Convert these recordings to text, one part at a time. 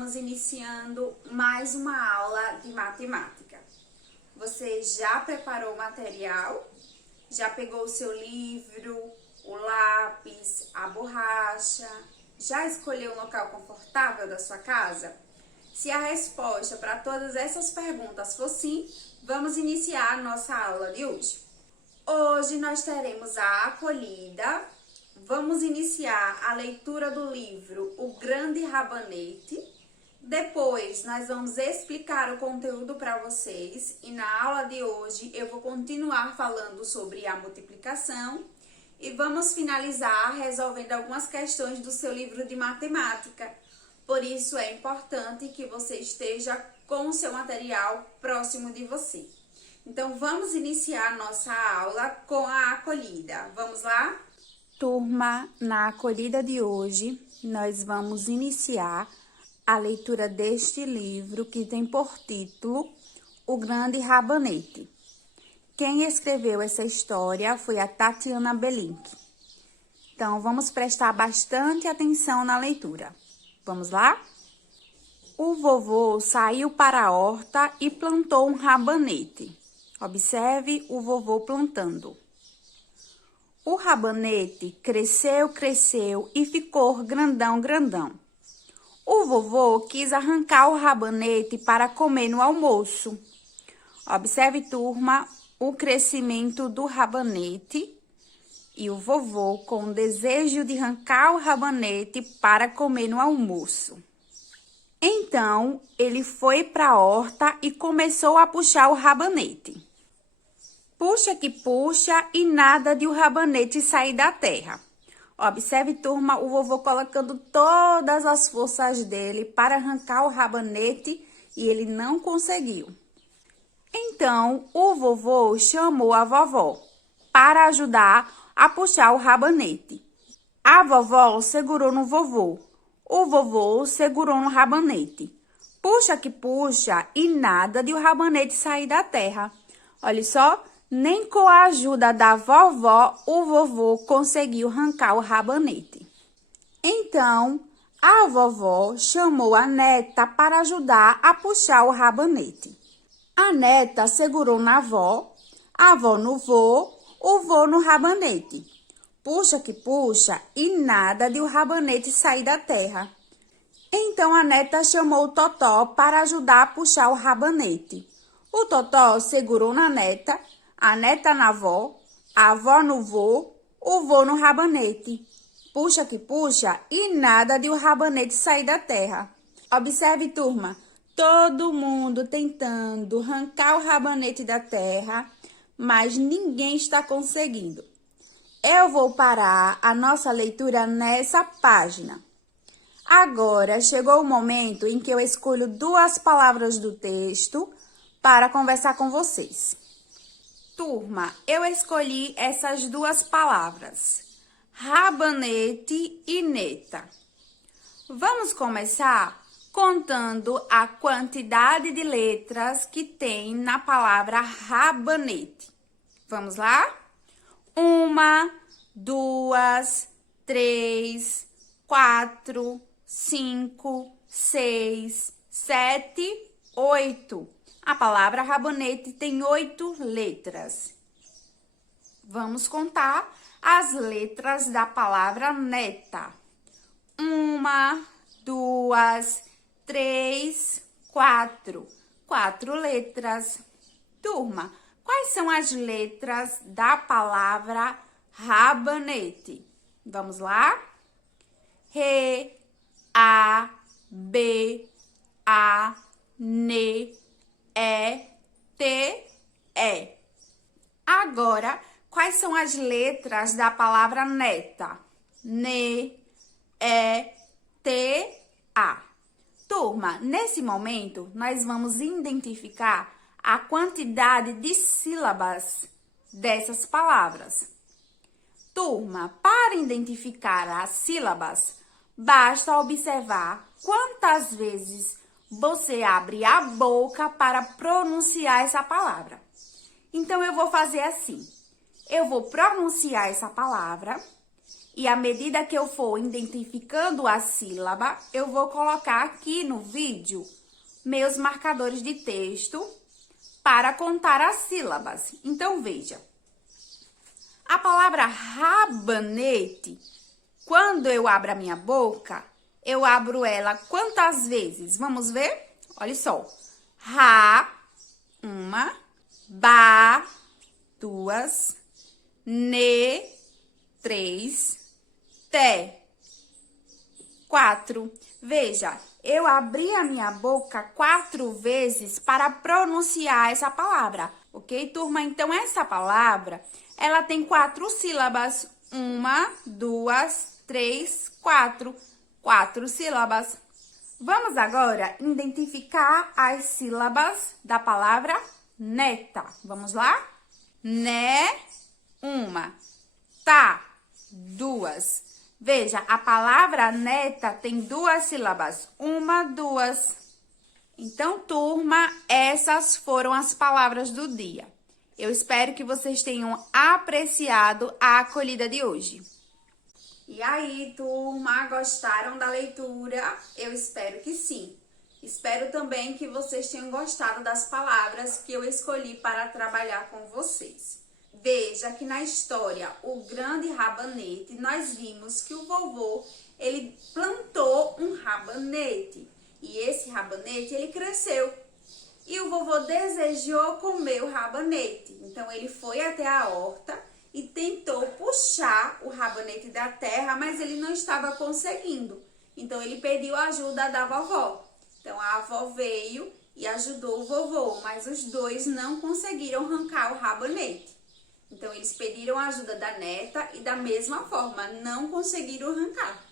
estamos iniciando mais uma aula de matemática. Você já preparou o material? Já pegou o seu livro, o lápis, a borracha? Já escolheu um local confortável da sua casa? Se a resposta para todas essas perguntas for sim, vamos iniciar a nossa aula de hoje. Hoje nós teremos a acolhida. Vamos iniciar a leitura do livro O Grande Rabanete. Depois, nós vamos explicar o conteúdo para vocês. E na aula de hoje, eu vou continuar falando sobre a multiplicação. E vamos finalizar resolvendo algumas questões do seu livro de matemática. Por isso, é importante que você esteja com o seu material próximo de você. Então, vamos iniciar nossa aula com a acolhida. Vamos lá? Turma, na acolhida de hoje, nós vamos iniciar a leitura deste livro que tem por título O Grande Rabanete. Quem escreveu essa história foi a Tatiana Belink. Então, vamos prestar bastante atenção na leitura. Vamos lá? O vovô saiu para a horta e plantou um rabanete. Observe o vovô plantando. O rabanete cresceu e ficou grandão. O vovô quis arrancar o rabanete para comer no almoço. Observe, turma, o crescimento do rabanete e o vovô com o desejo de arrancar o rabanete para comer no almoço. Então, ele foi para a horta e começou a puxar o rabanete. Puxa que puxa e nada de o rabanete sair da terra. Observe, turma, o vovô colocando todas as forças dele para arrancar o rabanete e ele não conseguiu. Então, o vovô chamou a vovó para ajudar a puxar o rabanete. A vovó segurou no vovô. O vovô segurou no rabanete. Puxa que puxa e nada de o rabanete sair da terra. Olha só. Nem com a ajuda da vovó, o vovô conseguiu arrancar o rabanete. Então, a vovó chamou a neta para ajudar a puxar o rabanete. A neta segurou na avó, a avó no vô, o vô no rabanete. Puxa que puxa e nada de o rabanete sair da terra. Então, a neta chamou o Totó para ajudar a puxar o rabanete. O Totó segurou na neta, a neta na avó, a avó no vô, o vô no rabanete. Puxa que puxa e nada de o rabanete sair da terra. Observe, turma, todo mundo tentando arrancar o rabanete da terra, mas ninguém está conseguindo. Eu vou parar a nossa leitura nessa página. Agora chegou o momento em que eu escolho duas palavras do texto para conversar com vocês. Turma, eu escolhi essas duas palavras, rabanete e neta. Vamos começar contando a quantidade de letras que tem na palavra rabanete. Vamos lá? 1, 2, 3, 4, 5, 6, 7, 8. A palavra rabanete tem 8 letras. Vamos contar as letras da palavra neta. 1, 2, 3, 4. 4 letras. Turma, quais são as letras da palavra rabanete? Vamos lá? R, A, B, A, N, E, T, E. Agora, quais são as letras da palavra neta? N, E, T, A. Turma, nesse momento, nós vamos identificar a quantidade de sílabas dessas palavras. Turma, para identificar as sílabas, basta observar quantas vezes você abre a boca para pronunciar essa palavra. Então, eu vou fazer assim. Eu vou pronunciar essa palavra E à medida que eu for identificando a sílaba, eu vou colocar aqui no vídeo meus marcadores de texto para contar as sílabas. Então, veja. A palavra rabanete, quando eu abro a minha boca, eu abro ela quantas vezes? Vamos ver? Olha só. Ra, uma. Ba, duas. Ne, três. Te, quatro. Veja, eu abri a minha boca 4 vezes para pronunciar essa palavra, ok, turma? Então, essa palavra, ela tem 4 sílabas. 1, 2, 3, 4. 4 sílabas. Vamos agora identificar as sílabas da palavra neta. Vamos lá? Né, 1. Tá, 2. Veja, a palavra neta tem 2 sílabas. 1, 2. Então, turma, essas foram as palavras do dia. Eu espero que vocês tenham apreciado a acolhida de hoje. E aí, turma, gostaram da leitura? Eu espero que sim. Espero também que vocês tenham gostado das palavras que eu escolhi para trabalhar com vocês. Veja que na história, o grande rabanete, nós vimos que o vovô, ele plantou um rabanete. E esse rabanete, ele cresceu. E o vovô desejou comer o rabanete. Então, ele foi até a horta e tentou puxar o rabanete da terra, mas ele não estava conseguindo. Então, ele pediu ajuda da vovó. Então, a avó veio e ajudou o vovô, mas os dois não conseguiram arrancar o rabanete. Então, eles pediram a ajuda da neta e da mesma forma, não conseguiram arrancar.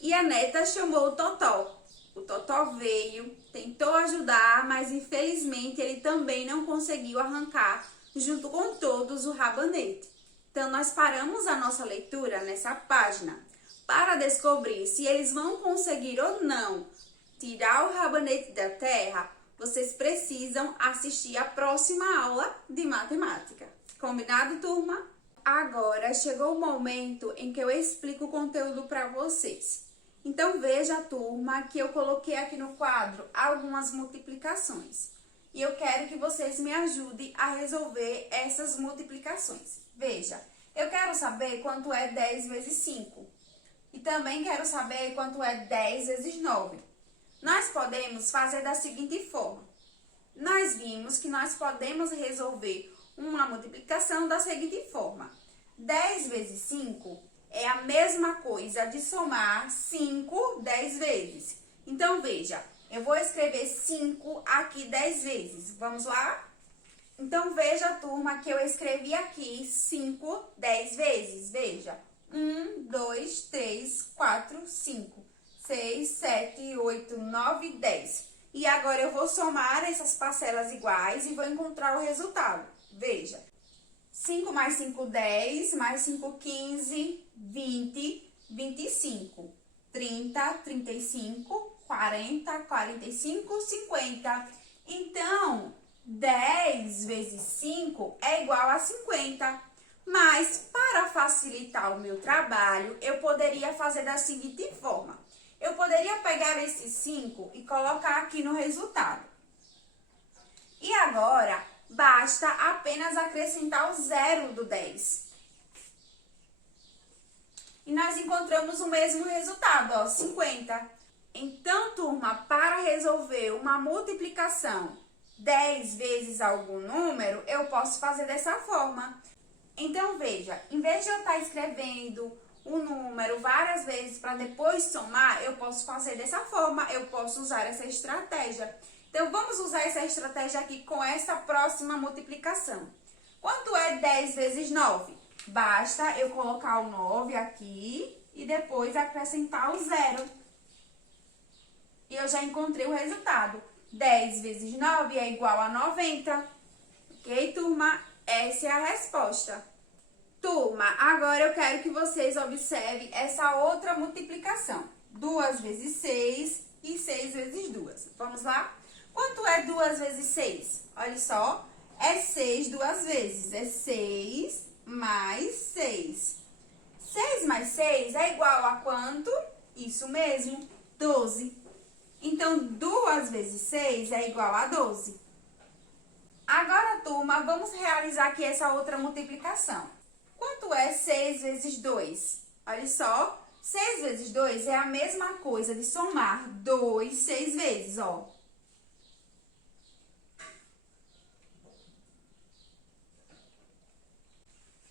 E a neta chamou o Totó. O Totó veio, tentou ajudar, mas infelizmente ele também não conseguiu arrancar, junto com todos, o rabanete. Então, nós paramos a nossa leitura nessa página para descobrir se eles vão conseguir ou não tirar o rabanete da terra. Vocês precisam assistir a próxima aula de matemática. Combinado, turma? Agora chegou o momento em que eu explico o conteúdo para vocês. Então, veja, turma, que eu coloquei aqui no quadro algumas multiplicações. E eu quero que vocês me ajudem a resolver essas multiplicações. Veja, eu quero saber quanto é 10 vezes 5. E também quero saber quanto é 10 vezes 9. Nós podemos fazer da seguinte forma. Nós vimos que nós podemos resolver uma multiplicação da seguinte forma. 10 vezes 5 é a mesma coisa de somar 5 10 vezes. Então, veja, eu vou escrever 5 aqui 10 vezes. Vamos lá? Então, veja, turma, que eu escrevi aqui 5 10 vezes. Veja, 1, 2, 3, 4, 5, 6, 7, 8, 9, 10. E agora eu vou somar essas parcelas iguais e vou encontrar o resultado. Veja, 5 mais 5, 10, mais 5, 15, 20, 25, 30, 35, 40, 45, 50. Então, 10 vezes 5 é igual a 50. Mas, para facilitar o meu trabalho, eu poderia fazer da seguinte forma. Eu poderia pegar esse 5 e colocar aqui no resultado. E agora, basta apenas acrescentar o zero do 10. E nós encontramos o mesmo resultado, ó, 50. Então, turma, para resolver uma multiplicação 10 vezes algum número, eu posso fazer dessa forma. Então, veja, em vez de eu estar escrevendo o número várias vezes para depois somar, eu posso fazer dessa forma, eu posso usar essa estratégia. Então, vamos usar essa estratégia aqui com essa próxima multiplicação. Quanto é 10 vezes 9? Basta eu colocar o 9 aqui e depois acrescentar o zero. E eu já encontrei o resultado. 10 vezes 9 é igual a 90. Ok, turma? Essa é a resposta. Turma, agora eu quero que vocês observem essa outra multiplicação. 2 vezes 6 e 6 vezes 2. Vamos lá? Quanto é 2 vezes 6? Olha só, é 6 duas vezes. É 6 mais 6. 6 mais 6 é igual a quanto? Isso mesmo, 12. Então, 2 vezes 6 é igual a 12. Agora, turma, vamos realizar aqui essa outra multiplicação. Quanto é 6 vezes 2? Olha só, 6 vezes 2 é a mesma coisa de somar 2 6 vezes, ó.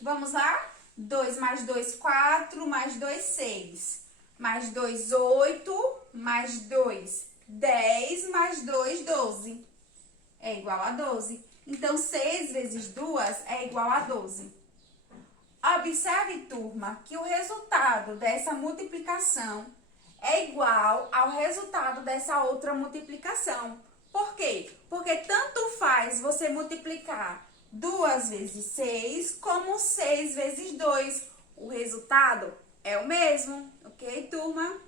Vamos lá? 2 mais 2, 4, mais 2, 6. Mais 2, 8, mais 2, 10, mais 2, 12. É igual a 12. Então, 6 vezes 2 é igual a 12. Observe, turma, que o resultado dessa multiplicação é igual ao resultado dessa outra multiplicação. Por quê? Porque tanto faz você multiplicar 2 vezes 6 como 6 vezes 2. O resultado é o mesmo, ok, turma?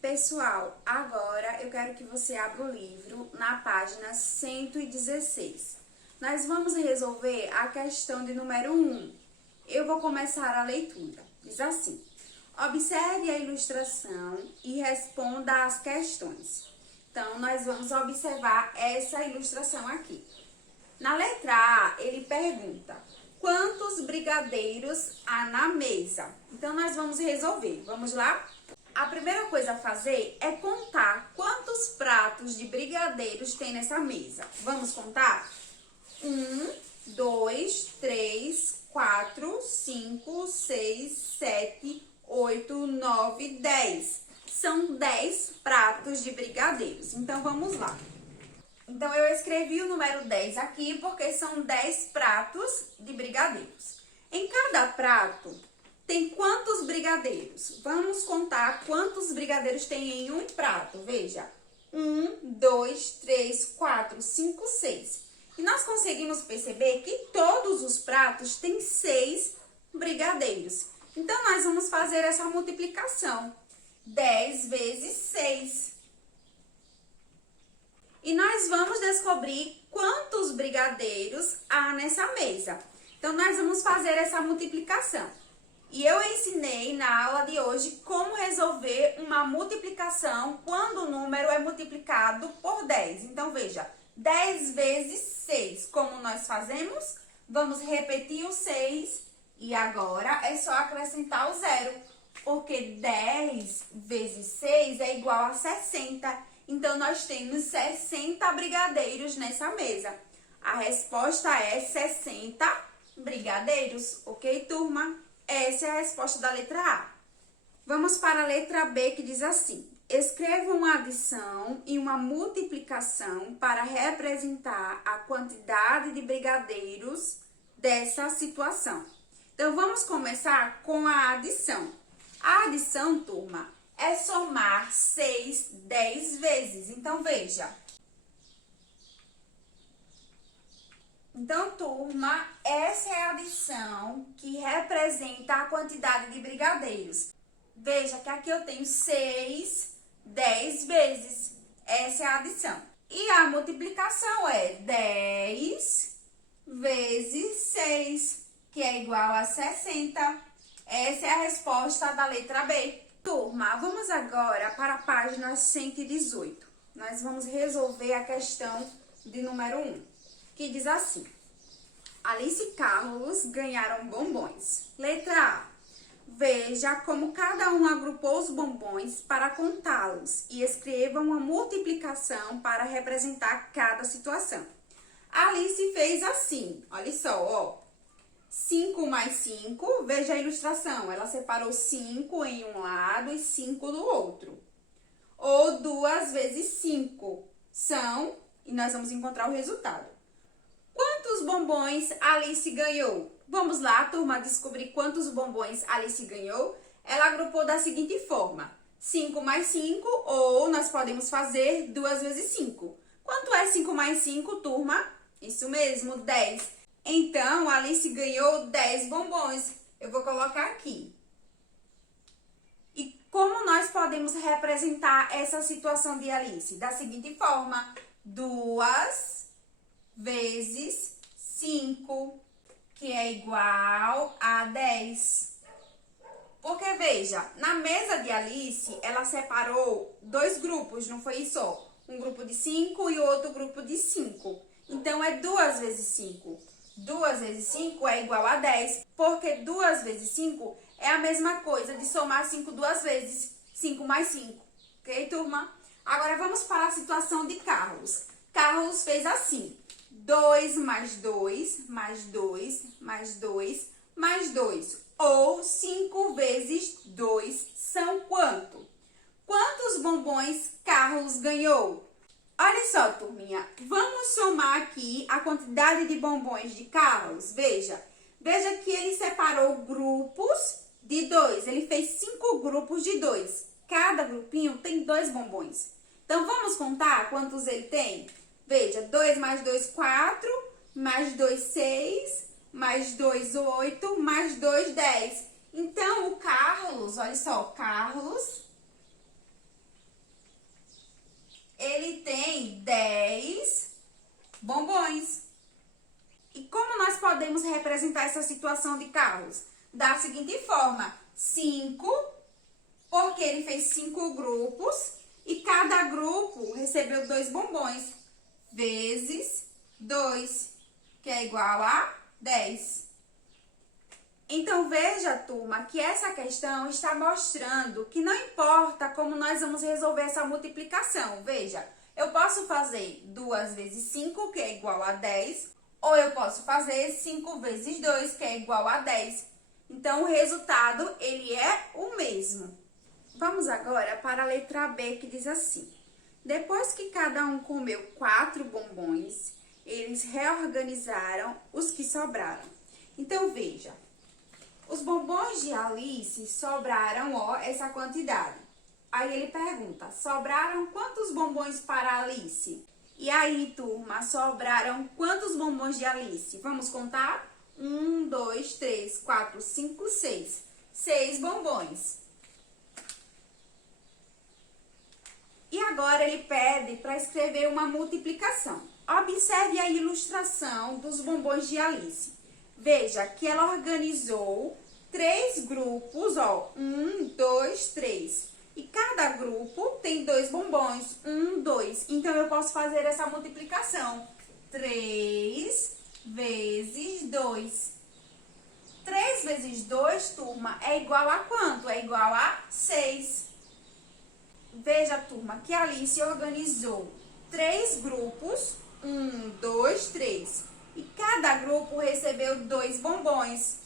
Pessoal, agora eu quero que você abra o livro na página 116. Nós vamos resolver a questão de número 1. Eu vou começar a leitura. Diz assim: observe a ilustração e responda às questões. Então, nós vamos observar essa ilustração aqui. Na letra A, ele pergunta: quantos brigadeiros há na mesa? Então, nós vamos resolver. Vamos lá? A primeira coisa a fazer é contar quantos pratos de brigadeiros tem nessa mesa. Vamos contar? 1, 2, 3, 4, 5, 6, 7, 8, 9, 10. São 10 pratos de brigadeiros. Então, vamos lá. Então, eu escrevi o número 10 aqui porque são 10 pratos de brigadeiros. Em cada prato tem quantos brigadeiros? Vamos contar quantos brigadeiros tem em um prato. Veja, 1, 2, 3, 4, 5, 6. E nós conseguimos perceber que todos os pratos têm 6 brigadeiros. Então, nós vamos fazer essa multiplicação. 10 vezes 6. E nós vamos descobrir quantos brigadeiros há nessa mesa. Então, nós vamos fazer essa multiplicação. E eu ensinei na aula de hoje como resolver uma multiplicação quando o número é multiplicado por 10. Então, veja, 10 vezes 6. Como nós fazemos? Vamos repetir o 6 e agora é só acrescentar o 0. Porque 10 vezes 6 é igual a 60. Então, nós temos 60 brigadeiros nessa mesa. A resposta é 60 brigadeiros, ok, turma? Essa é a resposta da letra A. Vamos para a letra B, que diz assim: escreva uma adição e uma multiplicação para representar a quantidade de brigadeiros dessa situação. Então, vamos começar com a adição. A adição, turma, é somar 6 10 vezes. Então, veja. Então, turma, essa é a adição que representa a quantidade de brigadeiros. Veja que aqui eu tenho 6 10 vezes. Essa é a adição. E a multiplicação é 10 vezes 6, que é igual a 60. Essa é a resposta da letra B. Turma, vamos agora para a página 118. Nós vamos resolver a questão de número 1, que diz assim: Alice e Carlos ganharam bombons. Letra A. Veja como cada um agrupou os bombons para contá-los e escreva uma multiplicação para representar cada situação. Alice fez assim, olha só, ó. 5 mais 5, veja a ilustração, ela separou 5 em um lado e 5 do outro. Ou 2 vezes 5 são, e nós vamos encontrar o resultado. Quantos bombons Alice ganhou? Vamos lá, turma, descobrir quantos bombons Alice ganhou. Ela agrupou da seguinte forma: 5 mais 5, ou nós podemos fazer 2 vezes 5. Quanto é 5 mais 5, turma? Isso mesmo, 10. Então, Alice ganhou 10 bombons. Eu vou colocar aqui. E como nós podemos representar essa situação de Alice? Da seguinte forma: 2 vezes 5, que é igual a 10. Porque, veja, na mesa de Alice, ela separou dois grupos, não foi isso? Um grupo de 5 e outro grupo de 5. Então, é 2 vezes 5. 2 vezes 5 é igual a 10, porque 2 vezes 5 é a mesma coisa de somar 5 duas vezes. 5 mais 5. Ok, turma? Agora, vamos para a situação de Carlos. Carlos fez assim. 2 mais 2, mais 2, mais 2, mais 2. Ou 5 vezes 2 são quanto? Quantos bombons Carlos ganhou? Olha só, turminha. Vamos somar aqui a quantidade de bombons de Carlos. Veja que ele separou grupos de 2. Ele fez 5 grupos de 2. Cada grupinho tem 2 bombons. Então, vamos contar quantos ele tem? Veja, 2 mais 2, 4, mais 2, 6, mais 2, 8, mais 2, 10. Então, o Carlos, olha só, Carlos, ele tem 10 bombons. E como nós podemos representar essa situação de Carlos? Da seguinte forma, 5, porque ele fez 5 grupos, e cada grupo recebeu 2 bombons, vezes 2, que é igual a 10. Então, veja, turma, que essa questão está mostrando que não importa como nós vamos resolver essa multiplicação. Veja, eu posso fazer 2 vezes 5, que é igual a 10, ou eu posso fazer 5 vezes 2, que é igual a 10. Então, o resultado, ele é o mesmo. Vamos agora para a letra B, que diz assim. Depois que cada um comeu 4 bombons, eles reorganizaram os que sobraram. Então, veja, os bombons de Alice sobraram, ó, essa quantidade. Aí ele pergunta, sobraram quantos bombons para Alice? E aí, turma, sobraram quantos bombons de Alice? Vamos contar? 1, 2, 3, 4, 5, 6. 6 bombons. E agora ele pede para escrever uma multiplicação. Observe a ilustração dos bombons de Alice. Veja que ela organizou 3 grupos, ó, 1, 2, 3. E cada grupo tem 2 bombons, 1, 2. Então, eu posso fazer essa multiplicação. 3 vezes 2. 3 vezes 2, turma, é igual a quanto? É igual a 6. Veja, turma, que a Alice organizou 3 grupos, 1, 2, 3. E cada grupo recebeu 2 bombons.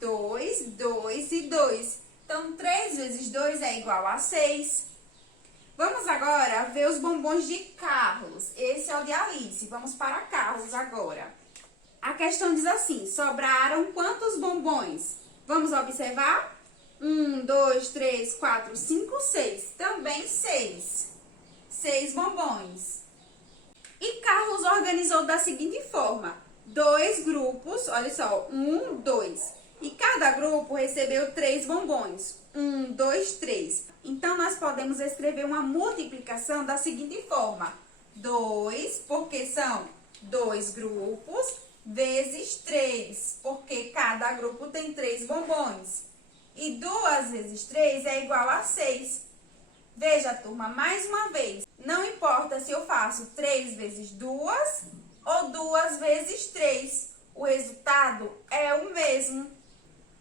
2, 2 e 2. Então, 3 vezes 2 é igual a 6. Vamos agora ver os bombons de Carlos. Esse é o de Alice. Vamos para Carlos agora. A questão diz assim, sobraram quantos bombons? Vamos observar? 1, 2, 3, 4, 5, 6. Também 6. 6 bombons. E Carlos organizou da seguinte forma. 2 grupos, olha só, 1, 2. E cada grupo recebeu 3 bombons. 1, 2, 3. Então, nós podemos escrever uma multiplicação da seguinte forma. 2, porque são 2 grupos, vezes 3, porque cada grupo tem 3 bombons. E 2 vezes 3 é igual a 6. Veja, turma, mais uma vez. Não importa se eu faço 3 vezes 2 ou 2 vezes 3. O resultado é o mesmo.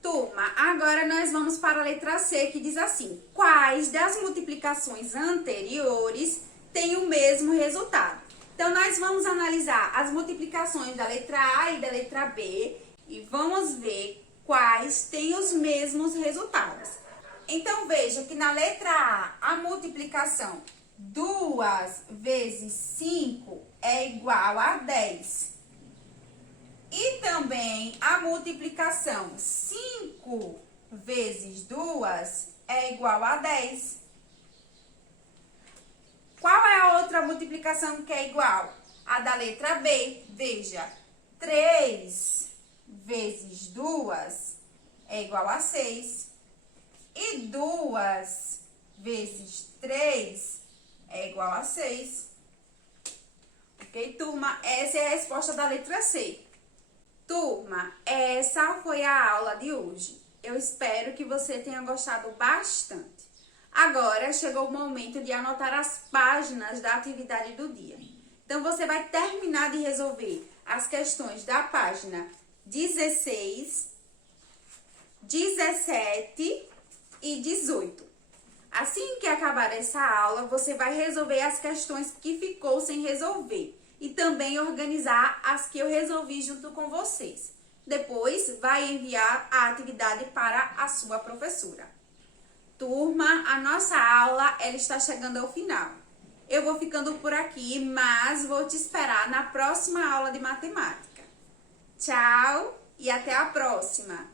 Turma, agora nós vamos para a letra C, que diz assim. Quais das multiplicações anteriores têm o mesmo resultado? Então, nós vamos analisar as multiplicações da letra A e da letra B e vamos ver quais têm os mesmos resultados. Então, veja que na letra A, a multiplicação 2 vezes 5 é igual a 10. E também a multiplicação 5 vezes 2 é igual a 10. Qual é a outra multiplicação que é igual? A da letra B. Veja, 3 vezes 2 é igual a 6. E 2 vezes 3 é igual a 6. Ok, turma? Essa é a resposta da letra C. Turma, essa foi a aula de hoje. Eu espero que você tenha gostado bastante. Agora chegou o momento de anotar as páginas da atividade do dia. Então, você vai terminar de resolver as questões da página 16, 17 e 18. Assim que acabar essa aula, você vai resolver as questões que ficou sem resolver e também organizar as que eu resolvi junto com vocês. Depois, vai enviar a atividade para a sua professora. Turma, a nossa aula ela está chegando ao final. Eu vou ficando por aqui, mas vou te esperar na próxima aula de matemática. Tchau e até a próxima!